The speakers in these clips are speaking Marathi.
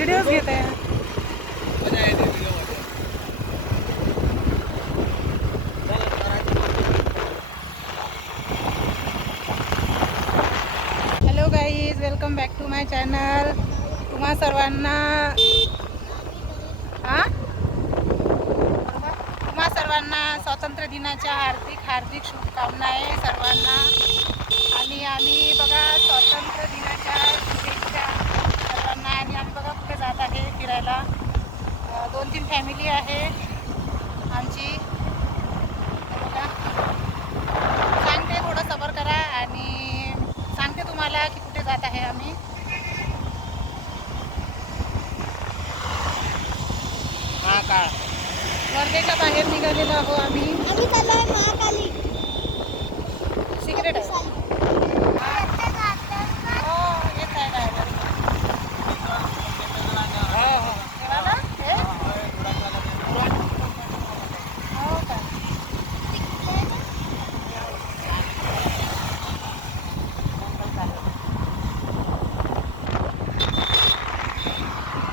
व्हिडिओज घेत. आहे hello guys welcome back to my channel तुम्हा सर्वांना हा? तुम्हा सर्वांना स्वातंत्र्य दिनाच्या हार्दिक हार्दिक शुभकामना आहे सर्वांना. आणि आम्ही बघा स्वातंत्र्य दिनाच्या शुभेच्छा सर्वांना आणि आम्ही बघा कुठे जात आहे फिरायला. दोन तीन फॅमिली आहे. आमची. सांगते थोडं सबर करा आणि सांगते तुम्हाला की कुठे जात आहे आम्ही. हा काळ वर्धेच्या बाहेर निघालेलो आहो आम्ही आम्ही चाललोय महाकाली सिक्रेट आहे हो येत आहे driver. हो हो तेव्हा ना, हे? हो का?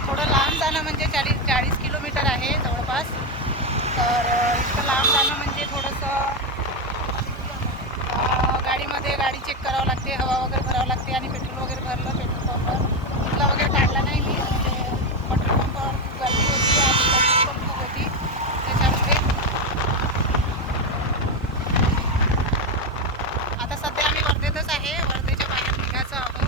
थोडं लांब जाणं म्हणजे चाळीस चाळीस किलोमीटर आहे जवळपास तर अ, इतकं लांब जाणं म्हणजे थोडंसं अ, गाडीमध्ये गाडी चेक करावं लागते हवा वगैरे भरावं लागते आणि पेट्रोल वगैरे भरलं पेट्रोल पंपवर इथला वगैरे काढला नाही मी म्हणजे पेट्रोल पंपावर खूप गर्दी होती आणि गर्दी पण खूप होती त्याच्यामुळे आता सध्या आम्ही वर्धेतच आहे वर्धेच्या बाहेर निघायचं आहोत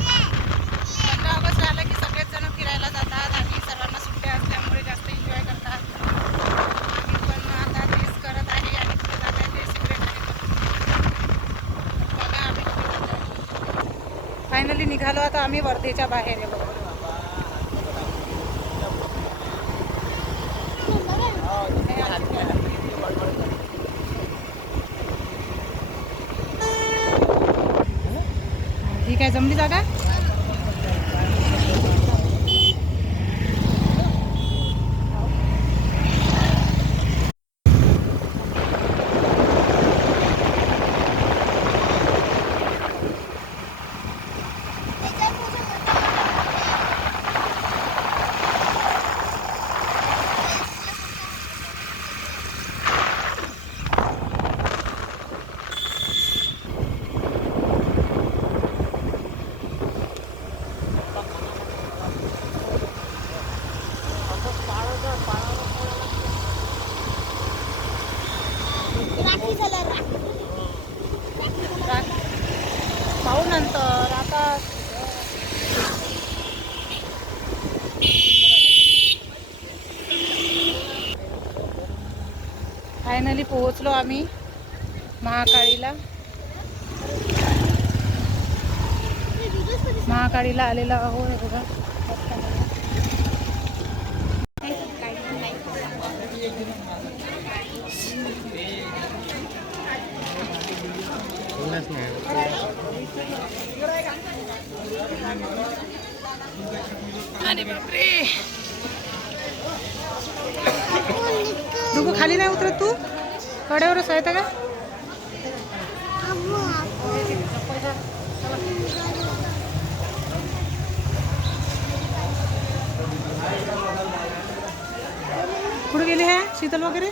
पंधरा ऑगस्ट आलं की सगळेच जण फिरायला जातात आणि सर्वांना सुट्ट्या असल्यामुळे जास्त एन्जॉय करतात आम्ही पण आता तेच करत आहे आणि कुठे जात आहे ते सिक्रेट बघा आम्ही कुठे जात आहे फायनली निघालो आता आम्ही वर्धेच्या बाहेर आहे. बघा ठीक आहे जमली जागा? फायनली पोहोचलो आम्ही महाकाळीला. महाकाळीला आलेला आहोत बघा. खाली नाही उतरत तू? कड्यावरच आहे का? कुठे गेले आहे शीतल वगैरे?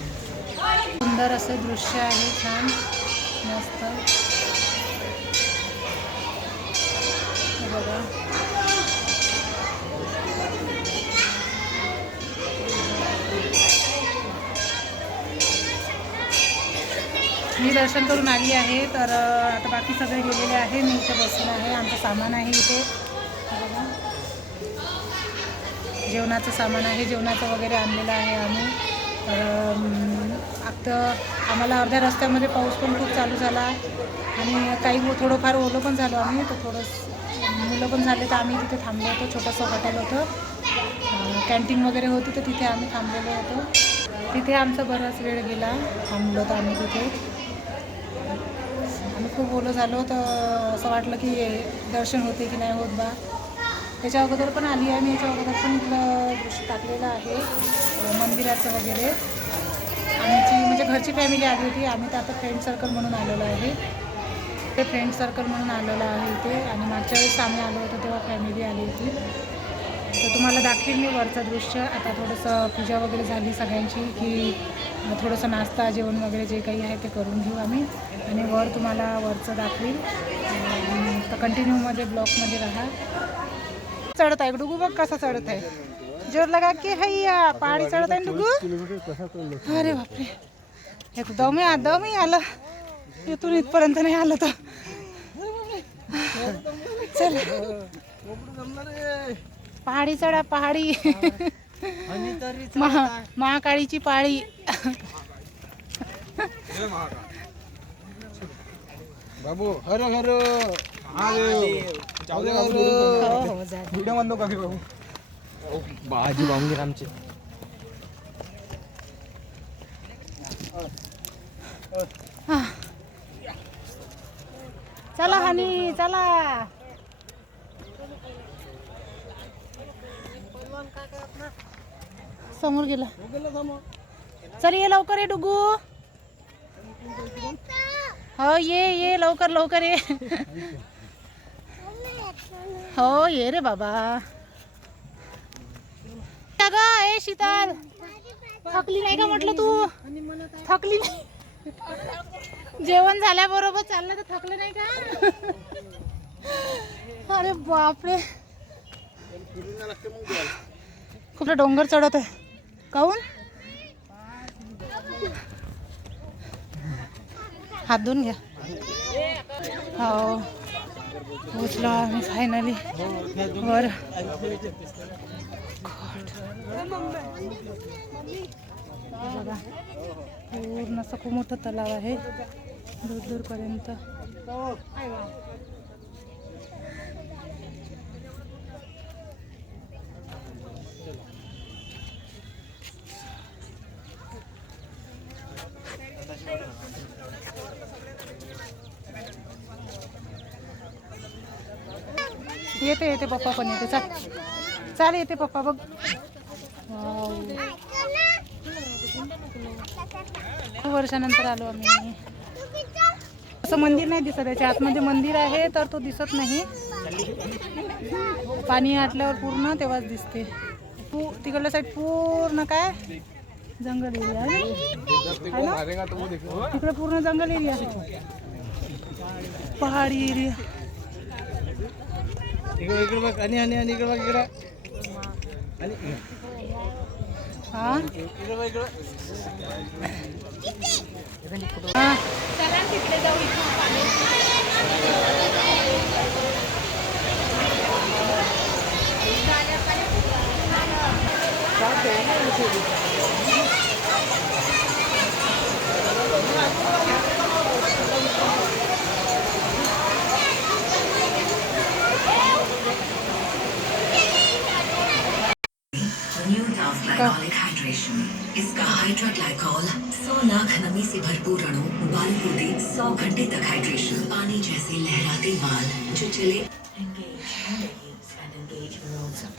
सुंदर असं दृश्य आहे छान. मस्त. मी दर्शन करून आली आहे तर आता बाकी सगळे गेलेले आहे. मी इथे बसले आहे. आमचं सामान आहे इथे. जेवणाचं सामान आहे. जेवणाचं वगैरे आणलेलं आहे आम्ही. तर आता आम्हाला अर्ध्या रस्त्यामध्ये पाऊस पण खूप चालू झाला. आणि काही थोडंफार ओलं पण झालो आम्ही. तर थोडं मुलं पण झाले तर आम्ही तिथे थांबलो होतो. छोटंसं हॉटेल होतं. कॅन्टीन वगैरे होती तर तिथे आम्ही थांबलेलो होतो. तिथे आमचा बराच वेळ गेला. थांबलो होतो आम्ही तिथे. आम्ही खूप बोलत झालो तर असं वाटलं की दर्शन होते की नाही होत बा. त्याच्या अगोदर पण आली आहे मी याच्या अगोदर पण इथलं दृश्य टाकलेलं आहे मंदिराचं वगैरे. आमची म्हणजे घरची फॅमिली आली होती आम्ही तर आता फ्रेंड सर्कल म्हणून आलेलो आहे. ते फ्रेंड सर्कल म्हणून आलेलं आहे इथे आणि मागच्या वेळेस आम्ही आलो होतो तेव्हा फॅमिली आली होती. तर तुम्हाला दाखवेल मी वरचं दृश्य. आता थोडंसं पूजा वगैरे झाली सगळ्यांची की थोडंसं नाश्ता जेवण वगैरे जे काही आहे ते करून घेऊ आम्ही. आणि वर तुम्हाला वरचं दाखवेल तर कंटिन्यूमध्ये ब्लॉकमध्ये राहा. चढत आहे. डुगू बघ कसा चढत आहे. जोर लगा की हैया पहाडी चढत आहे ना डुगू? अरे बापरे. एकदम दमही आलं. इथून इथपर्यंत नाही आलं तर चल. पहाडी चढा पहाडी. महा महाकाळीची पाळी. बाबू हर हर. व्हिडिओ म्हणतो का बाबू. बाजी बांगीर आमची. चला हनी चला. समोर गेला. चल ये लवकर ये डुगू. हो ये ये लवकर लवकर ये. हो ये रे बाबा. ग ए शीतल. थकली नाही का म्हटलं तू? थकली नाही. जेवण झाल्याबरोबर चाललं तर थकलं नाही का? अरे बापरे. खूप डोंगर चढत आहे. काऊन? हात धुवून घ्या. हो. पोचलो आम्ही फायनली वर. बघा पूर्ण असं खूप मोठं तलाव आहे. दूर दूरपर्यंत येते येते पप्पा पण येते. चाल. चाल येते पप्पा बघ. खूप वर्षानंतर आलो आम्ही. असं मंदिर नाही दिसत याच्या आतमध्ये. मंदिर आहे तर तो दिसत नाही. पाणी आटल्यावर पूर्ण तेव्हाच दिसते. पू तिकडल्या साईड पूर्ण काय? जंगल एरिया आहे. ना? तिकडे पूर्ण जंगल एरिया आहे. पहाडी एरिया इकडे इकडे बघ आणि आणि आणि इकडे बघ इकडे आणि हा इकडे बघ इकडे हा न्यू डव ग्लाइकोलिक हाइड्रेशन इसका हाइड्रोग्लाइकॉल 100 लाख नमी से भरपूर अणु बाल को दे 100 घंटे तक हाइड्रेशन पानी जैसे लहराते बाल जो चले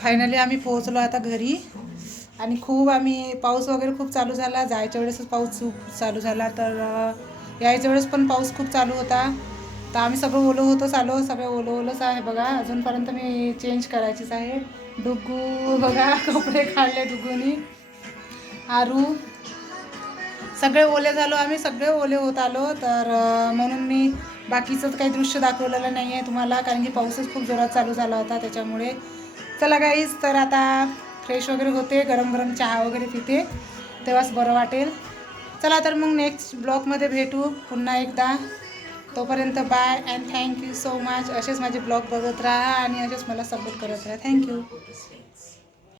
फायनली आम्ही पोहोचलो आता घरी. आणि खूप आम्ही पाऊस वगैरे खूप चालू झाला. जायच्या वेळेसच पाऊस चालू झाला. तर यायच्या वेळेस पण पाऊस खूप चालू होता. तर आम्ही सगळं ओलं होतो चालू सगळं ओलं ओलंच आहे. बघा अजूनपर्यंत मी चेंज करायचीच आहे. डुगू बघा कपडे काढले डुगूनी. आरू. सगळे ओले झालो आम्ही सगळे ओले होत आलो. तर म्हणून मी बाकीचं काही दृश्य दाखवलेलं नाही आहे तुम्हाला कारण की पाऊसच खूप जोरात चालू झाला होता त्याच्यामुळे. चला गाईज तर आता फ्रेश वगैरे होते गरम गरम चहा वगैरे पिते. तेव्हाच बरं वाटेल. चला तर मग नेक्स्ट ब्लॉगमध्ये भेटू पुन्हा एकदा. तोपर्यंत bye and thank you so much असेच माझे ब्लॉग बघत राहा आणि असेच मला सपोर्ट करत राहा. थँक्यू